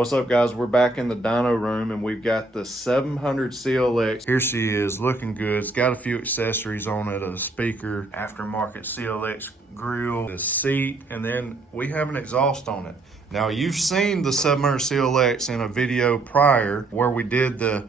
What's up, guys? We're back in the dyno room and we've got the 700CL-X. Here she is, looking good. It's got a few accessories on it, a speaker, aftermarket CLX grill, the seat, and then we have an exhaust on it. Now, you've seen the 700CL-X in a video prior where we did the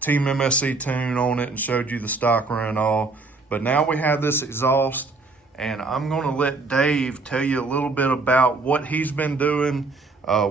Team MSC Tune on it and showed you the stock run and all. But now we have this exhaust, and I'm gonna let Dave tell you a little bit about what he's been doing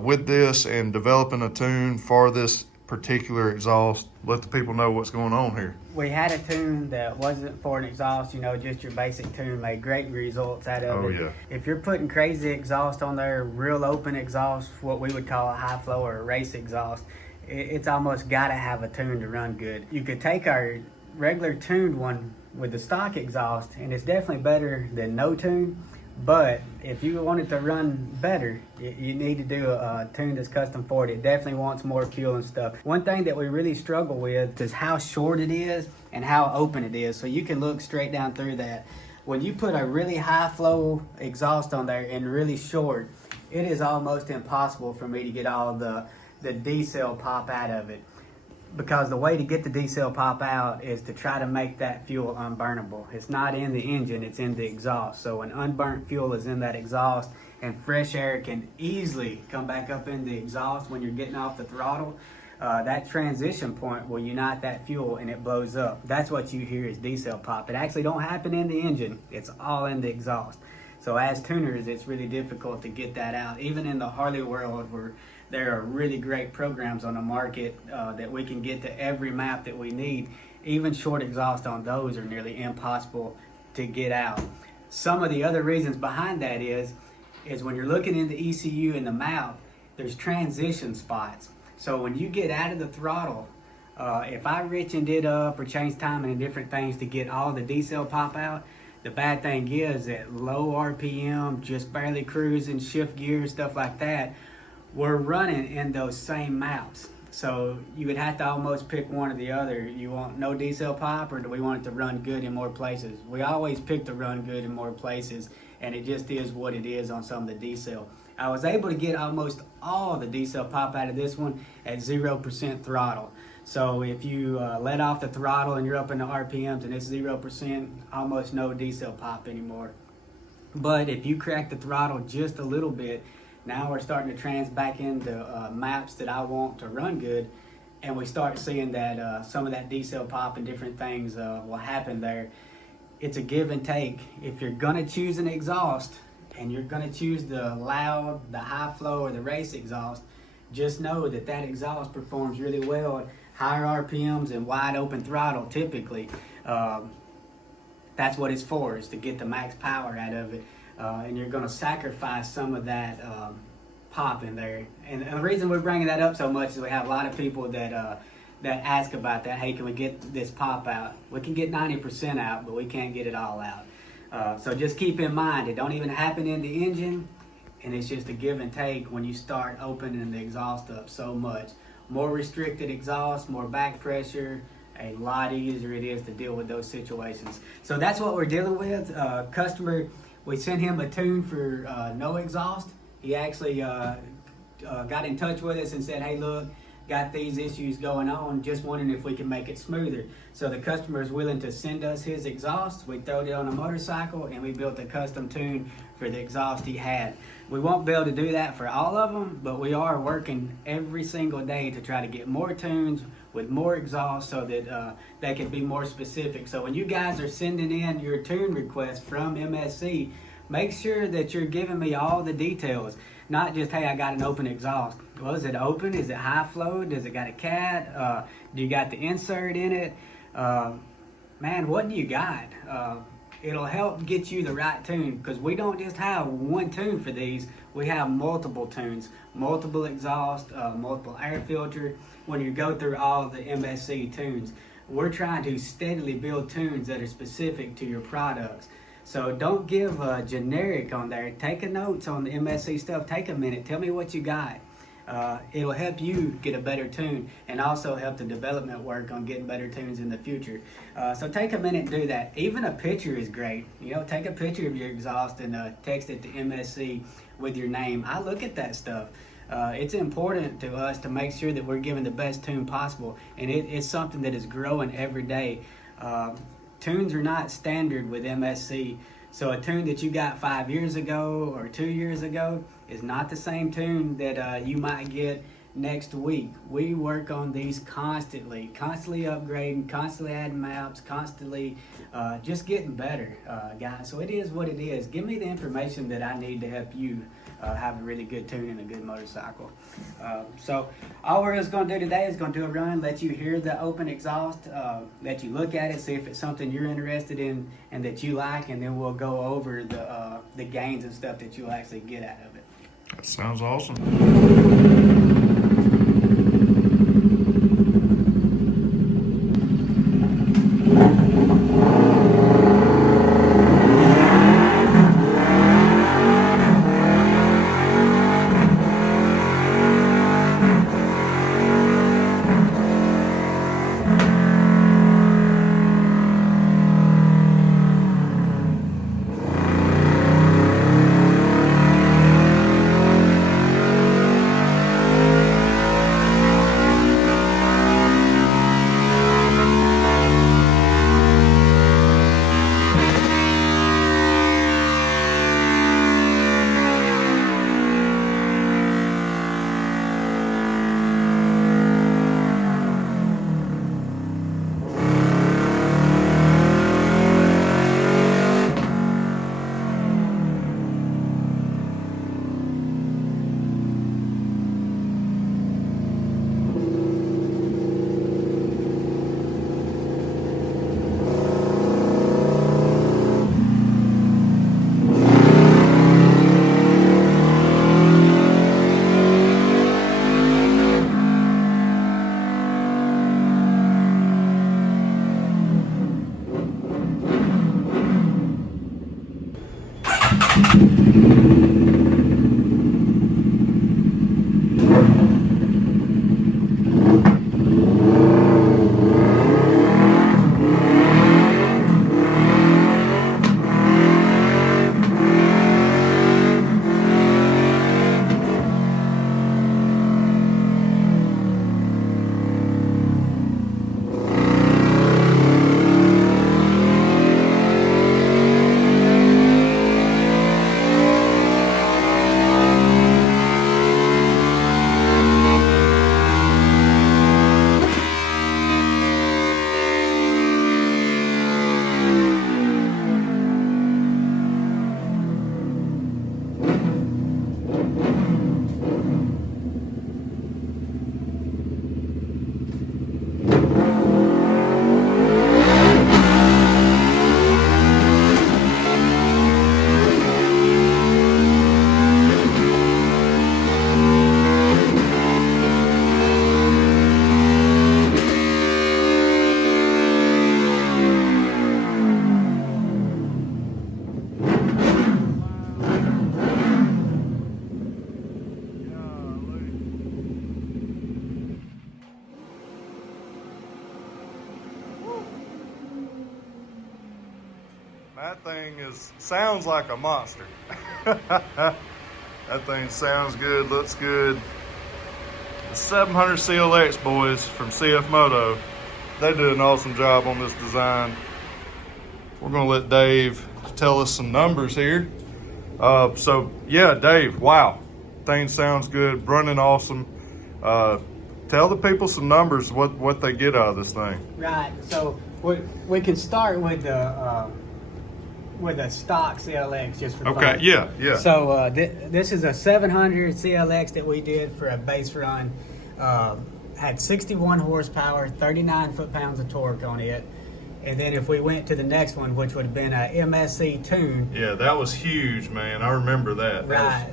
with this and developing a tune for this particular exhaust. Let the people know what's going on here. We had a tune that wasn't for an exhaust, just your basic tune, made great results out of it. Yeah. If you're putting crazy exhaust on there, real open exhaust, what we would call a high flow or a race exhaust, it's almost gotta have a tune to run good. You could take our regular tuned one with the stock exhaust, and it's definitely better than no tune. But if you want it to run better, you need to do a tune that's custom for it. It definitely wants more fuel and stuff. One thing that we really struggle with is how short it is and how open it is. So you can look straight down through that. When you put a really high flow exhaust on there and really short, it is almost impossible for me to get all the D-cell pop out of it. Because the way to get the D-cell pop out is to try to make that fuel unburnable. It's not in the engine, it's in the exhaust. So when unburnt fuel is in that exhaust and fresh air can easily come back up in the exhaust when you're getting off the throttle, that transition point will unite that fuel and it blows up. That's what you hear is D-cell pop. It actually don't happen in the engine, it's all in the exhaust. So as tuners, it's really difficult to get that out. Even in the Harley world, where there are really great programs on the market that we can get to every map that we need, even short exhaust on those are nearly impossible to get out. Some of the other reasons behind that is when you're looking in the ECU and the map, there's transition spots. So when you get out of the throttle, if I richened it up or changed timing and different things to get all the D-cell pop out, the bad thing is at low RPM, just barely cruising, shift gears, stuff like that, we're running in those same maps. So you would have to almost pick one or the other. You want no D-cell pop, or do we want it to run good in more places? We always pick to run good in more places, and it just is what it is on some of the D-cell. I was able to get almost all the D-cell pop out of this one at 0% throttle. So if you let off the throttle and you're up in the RPMs and it's 0%, almost no D-cell pop anymore. But if you crack the throttle just a little bit, now we're starting to trans back into maps that I want to run good, and we start seeing that some of that D-cell pop and different things will happen there. It's a give and take. If you're gonna choose an exhaust and you're gonna choose the loud, the high flow, or the race exhaust, just know that that exhaust performs really well at higher RPMs and wide open throttle typically. That's what it's for, is to get the max power out of it. And you're going to sacrifice some of that pop in there. And the reason we're bringing that up so much is we have a lot of people that ask about that. Hey, can we get this pop out? We can get 90% out, but we can't get it all out. So just keep in mind, it don't even happen in the engine, and it's just a give and take when you start opening the exhaust up so much. More restricted exhaust, more back pressure, a lot easier it is to deal with those situations. So that's what we're dealing with. Customer, we sent him a tune for no exhaust. He actually got in touch with us and said, hey, look, got these issues going on, just wondering if we can make it smoother. So the customer is willing to send us his exhaust. We throwed it on a motorcycle and we built a custom tune for the exhaust he had. We won't be able to do that for all of them, but we are working every single day to try to get more tunes with more exhaust so that they can be more specific. So when you guys are sending in your tune request from MSC, make sure that you're giving me all the details. Not just, hey, I got an open exhaust. Well, is it open? Is it high flow? Does it got a cat? Do you got the insert in it? Man, what do you got? It'll help get you the right tune, because we don't just have one tune for these. We have multiple tunes, multiple exhaust, multiple air filter. When you go through all the MSC tunes, we're trying to steadily build tunes that are specific to your products. So don't give a generic on there. Take a notes on the MSC stuff. Take a minute. Tell me what you got. It'll help you get a better tune and also help the development work on getting better tunes in the future. So take a minute and do that. Even a picture is great. Take a picture of your exhaust and text it to MSC with your name. I look at that stuff. It's important to us to make sure that we're giving the best tune possible, and it's something that is growing every day. Tunes are not standard with MSC, so a tune that you got 5 years ago or 2 years ago is not the same tune that you might get next week. We work on these constantly upgrading, constantly adding maps, constantly just getting better, guys. So it is what it is. Give me the information that I need to help you have a really good tune and a good motorcycle. So all we're just going to do today is going to do a run, let you hear the open exhaust, let you look at it, see if it's something you're interested in and that you like, and then we'll go over the gains and stuff that you'll actually get out of it. That sounds awesome. That thing sounds like a monster. That thing sounds good, looks good. The 700CL-X boys from CFMOTO, they did an awesome job on this design. We're gonna let Dave tell us some numbers here. So yeah, Dave, wow, thing sounds good, running awesome. Tell the people some numbers, what they get out of this thing. Right, so we can start with the stock CLX just for fun. Okay, yeah. So this is a 700 CLX that we did for a base run. Had 61 horsepower, 39 foot-pounds of torque on it. And then if we went to the next one, which would have been a MSC Tune. Yeah, that was huge, man. I remember that. Right.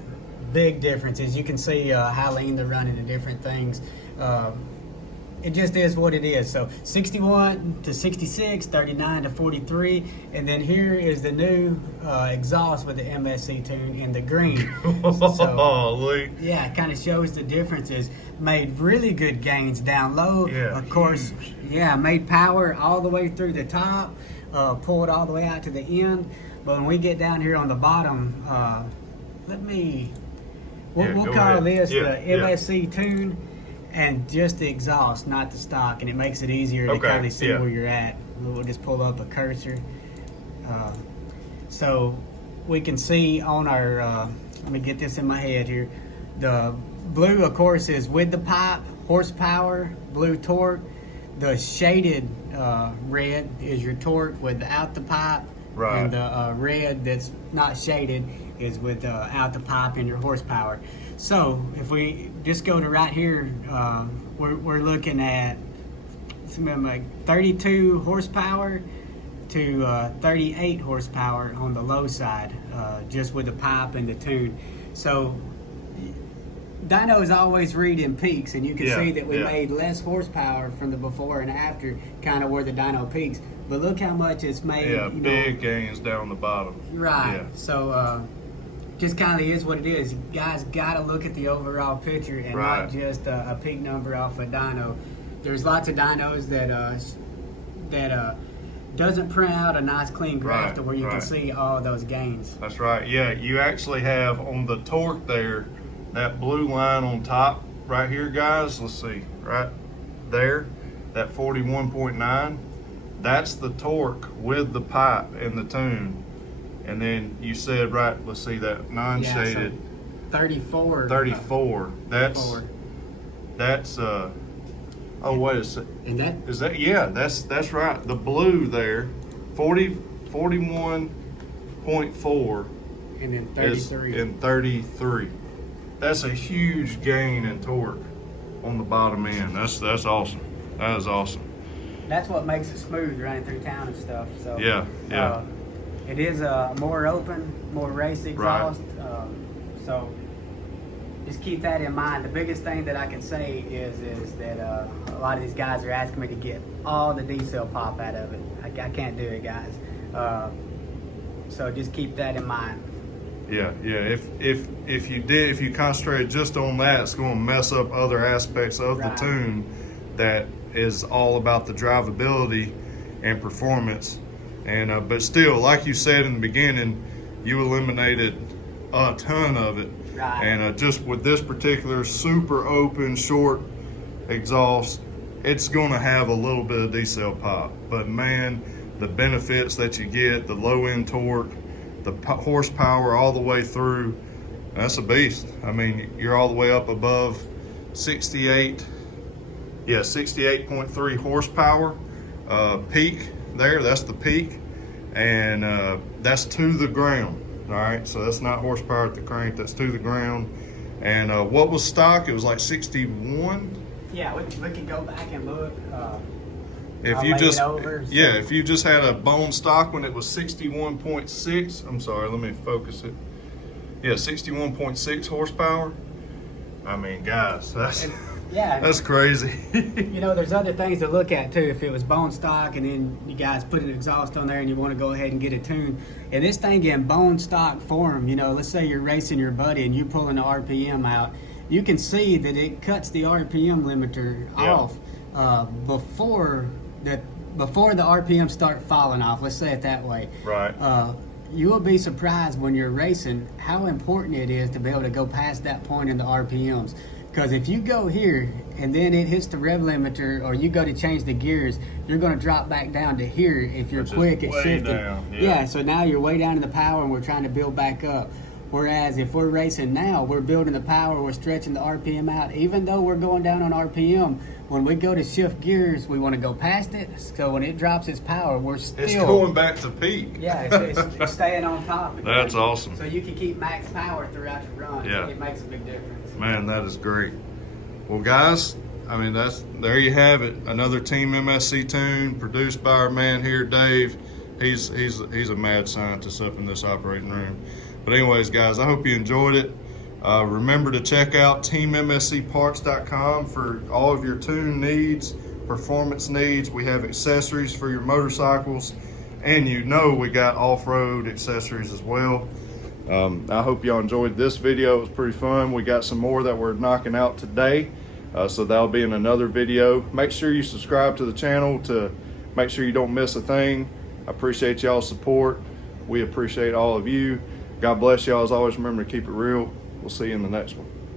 Big differences. You can see how lean they're running and different things. It just is what it is. So 61 to 66, 39 to 43, and then here is the new exhaust with the MSC Tune in the green. So, yeah, it kind of shows the differences. Made really good gains down low. Yeah, of course, huge. Yeah, made power all the way through the top, pulled all the way out to the end. But when we get down here on the bottom, let me We'll go call ahead. this Yeah, the yeah. MSC Tune, and just the exhaust, not the stock, and it makes it easier to Okay, kind of see yeah. where you're at. We'll just pull up a cursor. So we can see on our, let me get this in my head here. The blue, of course, is with the pipe, horsepower, blue torque. The shaded red is your torque without the pipe. Right. And the red that's not shaded is without the pipe and your horsepower. So if we just go to right here, we're looking at something like 32 horsepower to 38 horsepower on the low side, just with the pipe and the tune. So Dyno is always reading peaks, and you can see that we made less horsepower from the before and after, kind of where the Dyno peaks. But look how much it's made. Yeah, you big know, gains down the bottom. right. Yeah. So just kind of is what it is. You guys got to look at the overall picture and Right. not just a peak number off a dyno. There's lots of dynos that doesn't print out a nice clean graph Right, to where you can right. see all those gains. That's right. Yeah, you actually have on the torque there, that blue line on top right here, guys. Let's see, right there, that 41.9. That's the torque with the pipe and the tune. And then you said, right, let's see that non-shaded, Yeah, so 34. 34. That's 34. oh wait a second. And that Is that, yeah, that's right. The blue there, 41.4 and then is 33. in 33. That's a huge gain in torque on the bottom end. That's awesome. That is awesome. That's what makes it smooth running through town and stuff. So Yeah, yeah. it is more open, more race exhaust. So just keep that in mind. The biggest thing that I can say is that a lot of these guys are asking me to get all the diesel pop out of it. I can't do it, guys. So just keep that in mind. Yeah. If you concentrate just on that, it's going to mess up other aspects of Right. the tune that is all about the drivability and performance. And but still, like you said in the beginning, you eliminated a ton of it. Right. And just with this particular super open short exhaust, it's going to have a little bit of decel pop. But man, the benefits that you get, the low end torque, the horsepower all the way through, that's a beast. I mean, you're all the way up above 68.3 horsepower peak there. That's the peak, and that's to the ground. All right, so that's not horsepower at the crank, that's to the ground. And what was stock? It was like 61. Yeah, we can go back and look. If I'll you lay just it over, so- if you just had a bone stock when it was 61.6, I'm sorry, let me focus it. Yeah, 61.6 horsepower. I mean, guys, that's Yeah. that's crazy. You know, there's other things to look at too. If it was bone stock and then you guys put an exhaust on there and you want to go ahead and get a tune, and this thing in bone stock form, you know, let's say you're racing your buddy and you pulling the RPM out, you can see that it cuts the RPM limiter off before the RPM start falling off. Let's say it that way. Right. You will be surprised when you're racing how important it is to be able to go past that point in the RPMs. Because if you go here and then it hits the rev limiter, or you go to change the gears, you're going to drop back down to here if you're Which is quick at way shifting. down, yeah. Yeah, so now you're way down in the power and we're trying to build back up. Whereas if we're racing now, we're building the power, we're stretching the RPM out. Even though we're going down on RPM, when we go to shift gears, we want to go past it. So when it drops its power, we're still... It's going back to peak. Yeah, it's staying on top. That's awesome. So you can keep max power throughout your run. Yeah. It makes a big difference. Man, that is great. Well, guys, I mean, there you have it. Another Team MSC tune produced by our man here, Dave. He's a mad scientist up in this operating room. But anyways, guys, I hope you enjoyed it. Remember to check out teammscparts.com for all of your tune needs, performance needs. We have accessories for your motorcycles, and you know we got off-road accessories as well. I hope y'all enjoyed this video. It was pretty fun. We got some more that we're knocking out today, so that'll be in another video. Make sure you subscribe to the channel to make sure you don't miss a thing. I appreciate y'all's support. We appreciate all of you. God bless y'all. As always, remember to keep it real. We'll see you in the next one.